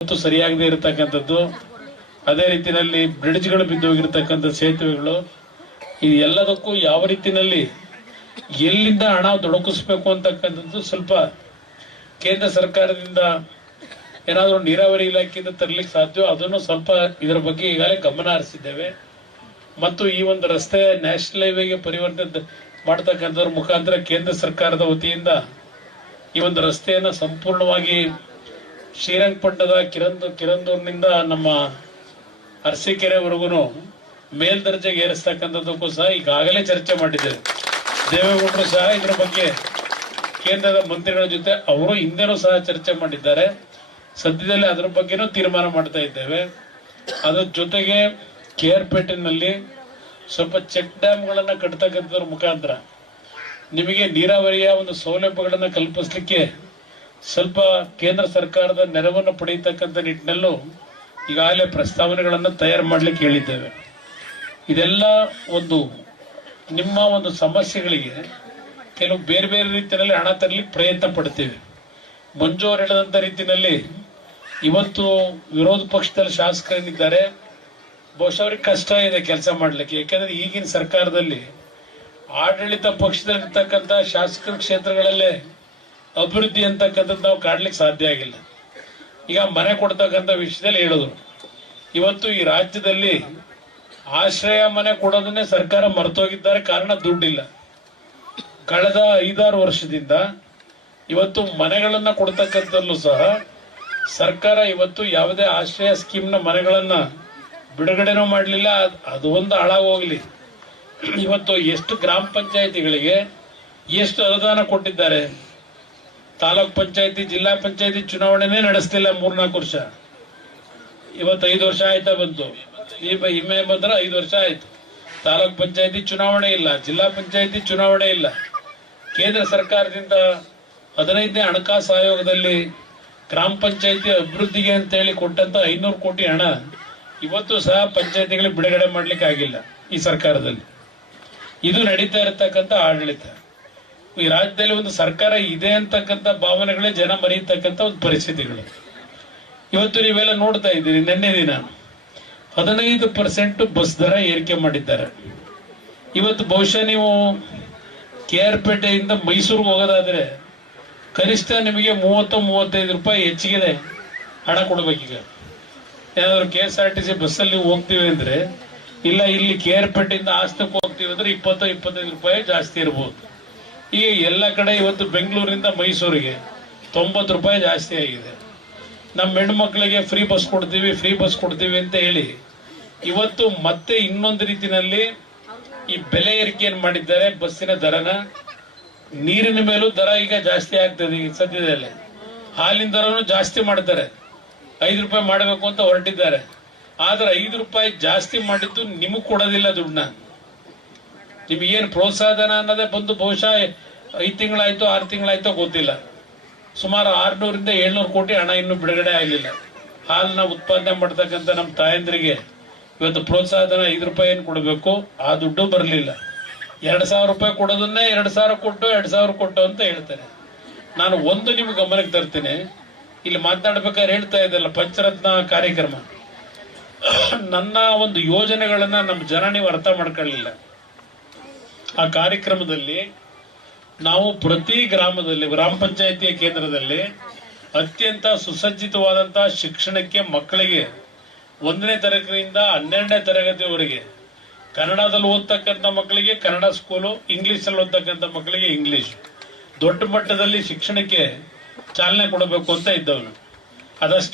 ಸರಿಯಾಗದೇ ಇರತಕ್ಕಂಥದ್ದು, ಅದೇ ರೀತಿಯಲ್ಲಿ ಬ್ರಿಡ್ಜ್ಗಳು ಬಿದ್ದೋಗಿರ್ತಕ್ಕಂಥ ಸೇತುವೆಗಳು, ಈ ಎಲ್ಲದಕ್ಕೂ ಯಾವ ರೀತಿಯಲ್ಲಿ ಎಲ್ಲಿಂದ ಹಣ ದೊಡಕಿಸಬೇಕು ಅಂತಕ್ಕಂಥದ್ದು ಸ್ವಲ್ಪ ಕೇಂದ್ರ ಸರ್ಕಾರದಿಂದ ಏನಾದರೂ ನೀರಾವರಿ ಇಲಾಖೆಯಿಂದ ತರಲಿಕ್ಕೆ ಸಾಧ್ಯ, ಅದನ್ನು ಸ್ವಲ್ಪ ಇದರ ಬಗ್ಗೆ ಈಗಾಗಲೇ ಗಮನ ಹರಿಸಿದ್ದೇವೆ. ಮತ್ತು ಈ ಒಂದು ರಸ್ತೆ ನ್ಯಾಷನಲ್ ಹೈವೇಗೆ ಪರಿವರ್ತನೆ ಮಾಡತಕ್ಕಂಥದ್ರ ಮುಖಾಂತರ ಕೇಂದ್ರ ಸರ್ಕಾರದ ವತಿಯಿಂದ ಈ ಒಂದು ರಸ್ತೆಯನ್ನು ಸಂಪೂರ್ಣವಾಗಿ ಶ್ರೀರಂಗಪಟ್ಟಣದ ಕಿರಂದೂರಿನಿಂದ ನಮ್ಮ ಅರಸೀಕೆರೆವರೆಗೂ ಮೇಲ್ದರ್ಜೆಗೆ ಏರಿಸ್ತಕ್ಕಂಥದ್ದಕ್ಕೂ ಸಹ ಈಗಾಗಲೇ ಚರ್ಚೆ ಮಾಡಿದ್ದೇವೆ. ದೇವೇಗೌಡರು ಸಹ ಇದರ ಬಗ್ಗೆ ಕೇಂದ್ರದ ಮಂತ್ರಿಗಳ ಜೊತೆ ಅವರು ಹಿಂದೆನೂ ಸಹ ಚರ್ಚೆ ಮಾಡಿದ್ದಾರೆ. ಸದ್ಯದಲ್ಲಿ ಅದರ ಬಗ್ಗೆನೂ ತೀರ್ಮಾನ ಮಾಡ್ತಾ ಇದ್ದೇವೆ. ಅದರ ಜೊತೆಗೆ KR-ಪೇಟೆನಲ್ಲಿ ಸ್ವಲ್ಪ ಚೆಕ್ ಡ್ಯಾಮ್ಗಳನ್ನು ಕಟ್ಟತಕ್ಕಂಥದ್ರ ಮುಖಾಂತರ ನಿಮಗೆ ನೀರಾವರಿಯ ಒಂದು ಸೌಲಭ್ಯಗಳನ್ನು ಕಲ್ಪಿಸಲಿಕ್ಕೆ ಸ್ವಲ್ಪ ಕೇಂದ್ರ ಸರ್ಕಾರದ ನೆರವನ್ನು ಪಡೆಯತಕ್ಕಂಥ ನಿಟ್ಟಿನಲ್ಲೂ ಈಗಾಗಲೇ ಪ್ರಸ್ತಾವನೆಗಳನ್ನು ತಯಾರು ಮಾಡಲಿಕ್ಕೆ ಹೇಳಿದ್ದೇವೆ. ಇದೆಲ್ಲ ಒಂದು ನಿಮ್ಮ ಒಂದು ಸಮಸ್ಯೆಗಳಿಗೆ ಕೆಲವು ಬೇರೆ ಬೇರೆ ರೀತಿಯಲ್ಲಿ ಹಣ ತರಲಿಕ್ಕೆ ಪ್ರಯತ್ನ ಪಡ್ತೇವೆ. ಮಂಜು ಅವರು ಹೇಳಿದಂಥ ರೀತಿಯಲ್ಲಿ ಇವತ್ತು ವಿರೋಧ ಪಕ್ಷದಲ್ಲಿ ಶಾಸಕರೇನಿದ್ದಾರೆ, ಬಹುಶಃ ಅವ್ರಿಗೆ ಕಷ್ಟ ಇದೆ ಕೆಲಸ ಮಾಡಲಿಕ್ಕೆ. ಯಾಕೆಂದ್ರೆ ಈಗಿನ ಸರ್ಕಾರದಲ್ಲಿ ಆಡಳಿತ ಪಕ್ಷದಲ್ಲಿರ್ತಕ್ಕಂಥ ಶಾಸಕರ ಕ್ಷೇತ್ರಗಳಲ್ಲೇ ಅಭಿವೃದ್ಧಿ ಅಂತಕ್ಕಂಥದ್ದು ನಾವು ಕಾಡ್ಲಿಕ್ಕೆ ಸಾಧ್ಯ ಆಗಿಲ್ಲ. ಈಗ ಮನೆ ಕೊಡ್ತಕ್ಕಂಥ ವಿಷಯದಲ್ಲಿ ಹೇಳಿದ್ರು, ಇವತ್ತು ಈ ರಾಜ್ಯದಲ್ಲಿ ಆಶ್ರಯ ಮನೆ ಕೊಡೋದನ್ನೇ ಸರ್ಕಾರ ಮರೆತೋಗಿದ್ದಾರೆ. ಕಾರಣ ದುಡ್ಡಿಲ್ಲ. ಕಳೆದ 5-6 ವರ್ಷದಿಂದ ಇವತ್ತು ಮನೆಗಳನ್ನ ಕೊಡ್ತಕ್ಕಂಥಲ್ಲೂ ಸಹ ಸರ್ಕಾರ ಇವತ್ತು ಯಾವುದೇ ಆಶ್ರಯ ಸ್ಕೀಮ್ನ ಮನೆಗಳನ್ನ ಬಿಡುಗಡೆನೂ ಮಾಡಲಿಲ್ಲ. ಅದು ಒಂದು ಹಾಳಾಗೋಗ್ಲಿ. ಇವತ್ತು ಎಷ್ಟು ಗ್ರಾಮ ಪಂಚಾಯಿತಿಗಳಿಗೆ ಎಷ್ಟು ಅನುದಾನ ಕೊಟ್ಟಿದ್ದಾರೆ. ತಾಲೂಕ್ ಪಂಚಾಯತಿ, ಜಿಲ್ಲಾ ಪಂಚಾಯತಿ ಚುನಾವಣೆನೇ ನಡೆಸ್ತಿಲ್ಲ 3-4 ವರ್ಷ. ಇವತ್ತು 5 ವರ್ಷ ಆಯ್ತಾ ಬಂತು. ಇಮೆ ಬಂದ್ರೆ 5 ವರ್ಷ ಆಯ್ತು. ತಾಲೂಕ್ ಪಂಚಾಯತಿ ಚುನಾವಣೆ ಇಲ್ಲ, ಜಿಲ್ಲಾ ಪಂಚಾಯತಿ ಚುನಾವಣೆ ಇಲ್ಲ. ಕೇಂದ್ರ ಸರ್ಕಾರದಿಂದ 15ನೇ ಹಣಕಾಸು ಆಯೋಗದಲ್ಲಿ ಗ್ರಾಮ ಪಂಚಾಯತಿ ಅಭಿವೃದ್ಧಿಗೆ ಅಂತ ಹೇಳಿ ಕೊಟ್ಟಂತ 500 ಕೋಟಿ ಹಣ ಇವತ್ತು ಸಹ ಪಂಚಾಯತಿಗಳಿಗೆ ಬಿಡುಗಡೆ ಮಾಡ್ಲಿಕ್ಕೆ ಆಗಿಲ್ಲ ಈ ಸರ್ಕಾರದಲ್ಲಿ. ಇದು ನಡೀತಾ ಇರತಕ್ಕಂಥ ಆಡಳಿತ. ಈ ರಾಜ್ಯದಲ್ಲಿ ಒಂದು ಸರ್ಕಾರ ಇದೆ ಅಂತಕ್ಕಂಥ ಭಾವನೆಗಳೇ ಜನ ಮರೆಯತಕ್ಕಂಥ ಒಂದು ಪರಿಸ್ಥಿತಿಗಳು. ಇವತ್ತು ನೀವೆಲ್ಲ ನೋಡ್ತಾ ಇದ್ದೀರಿ. ನಿನ್ನೆ ದಿನ 15% ಬಸ್ ದರ ಏರಿಕೆ ಮಾಡಿದ್ದಾರೆ. ಇವತ್ತು ಬಹುಶಃ ನೀವು KR-ಪೇಟೆಯಿಂದ ಮೈಸೂರಿಗೆ ಹೋಗೋದಾದ್ರೆ ಕನಿಷ್ಠ ನಿಮಗೆ 30-35 ರೂಪಾಯಿ ಹೆಚ್ಚಿಗೆ ಹಣ ಕೊಡ್ಬೇಕೀಗ. ಏನಾದ್ರು KSRTC ಬಸ್ಸಲ್ಲಿ ಹೋಗ್ತೀವಿ ಅಂದ್ರೆ, ಇಲ್ಲ ಇಲ್ಲಿ KR-ಪೇಟೆಯಿಂದ ಹಾಸನಕ್ಕೆ ಹೋಗ್ತೀವಿ ಅಂದ್ರೆ 20-25 ರೂಪಾಯಿ ಜಾಸ್ತಿ ಇರ್ಬೋದು. ಈಗ ಎಲ್ಲ ಕಡೆ ಇವತ್ತು ಬೆಂಗಳೂರಿಂದ ಮೈಸೂರಿಗೆ 90 ರೂಪಾಯಿ ಜಾಸ್ತಿ ಆಗಿದೆ. ನಮ್ಮ ಹೆಣ್ಮಕ್ಳಿಗೆ ಫ್ರೀ ಬಸ್ ಕೊಡ್ತೀವಿ ಅಂತ ಹೇಳಿ ಇವತ್ತು ಮತ್ತೆ ಇನ್ನೊಂದು ರೀತಿಯಲ್ಲಿ ಈ ಬೆಲೆ ಏರಿಕೆಯನ್ನು ಮಾಡಿದ್ದಾರೆ. ಬಸ್ಸಿನ ದರನ, ನೀರಿನ ಮೇಲೂ ದರ ಈಗ ಜಾಸ್ತಿ ಆಗ್ತದೆ. ಈಗ ಸದ್ಯದಲ್ಲೇ ಹಾಲಿನ ದರನು ಜಾಸ್ತಿ ಮಾಡ್ತಾರೆ. 5 ರೂಪಾಯಿ ಮಾಡಬೇಕು ಅಂತ ಹೊರಟಿದ್ದಾರೆ. ಆದ್ರೆ 5 ರೂಪಾಯಿ ಜಾಸ್ತಿ ಮಾಡಿದ್ದು ನಿಮಗ್ ಕೊಡೋದಿಲ್ಲ ದುಡ್ಡನ್ನ. ನಿಮಗೇನು ಪ್ರೋತ್ಸಾಹಧನ ಅನ್ನೋದೇ ಬಂದು ಬಹುಶಃ 5 ತಿಂಗಳಾಯ್ತು 6 ತಿಂಗಳಾಯ್ತೋ ಗೊತ್ತಿಲ್ಲ. ಸುಮಾರು 600-700 ಕೋಟಿ ಹಣ ಇನ್ನೂ ಬಿಡುಗಡೆ ಆಗಲಿಲ್ಲ. ಹಾಲನ್ನ ಉತ್ಪಾದನೆ ಮಾಡ್ತಕ್ಕಂಥ ನಮ್ಮ ತಾಯಂದ್ರಿಗೆ ಇವತ್ತು ಪ್ರೋತ್ಸಾಹಧನ 5 ರೂಪಾಯಿ ಏನು ಕೊಡಬೇಕು, ಆ ದುಡ್ಡು ಬರಲಿಲ್ಲ. 2,000 ರೂಪಾಯಿ ಕೊಡೋದನ್ನೇ 2,000 ಕೊಟ್ಟು ಅಂತ ಹೇಳ್ತಾರೆ. ನಾನು ಒಂದು ನಿಮ್ಗೆ ಗಮನಕ್ಕೆ ತರ್ತೇನೆ. ಇಲ್ಲಿ ಮಾತನಾಡ್ಬೇಕಾದ್ರೆ ಹೇಳ್ತಾ ಇದ್ದಲ್ಲ ಪಂಚರತ್ನ ಕಾರ್ಯಕ್ರಮ, ನನ್ನ ಒಂದು ಯೋಜನೆಗಳನ್ನ ನಮ್ಮ ಜನ ನೀವು ಅರ್ಥ ಮಾಡ್ಕೊಳ್ಳಿಲ್ಲ. ಆ ಕಾರ್ಯಕ್ರಮದಲ್ಲಿ ನಾವು ಪ್ರತಿ ಗ್ರಾಮದಲ್ಲಿ, ಗ್ರಾಮ ಪಂಚಾಯಿತಿಯ ಕೇಂದ್ರದಲ್ಲಿ ಅತ್ಯಂತ ಸುಸಜ್ಜಿತವಾದಂತಹ ಶಿಕ್ಷಣಕ್ಕೆ ಮಕ್ಕಳಿಗೆ 1ನೇ ತರಗತಿಯಿಂದ 12ನೇ ತರಗತಿವರೆಗೆ ಕನ್ನಡದಲ್ಲಿ ಓದ್ತಕ್ಕಂಥ ಮಕ್ಕಳಿಗೆ ಕನ್ನಡ ಸ್ಕೂಲು, ಇಂಗ್ಲಿಷಲ್ಲಿ ಓದ್ತಕ್ಕಂಥ ಮಕ್ಕಳಿಗೆ ಇಂಗ್ಲಿಷ್, ದೊಡ್ಡ ಮಟ್ಟದಲ್ಲಿ ಶಿಕ್ಷಣಕ್ಕೆ ಚಾಲನೆ ಕೊಡಬೇಕು ಅಂತ ಇದ್ದವನು. ಅದಷ್ಟೇ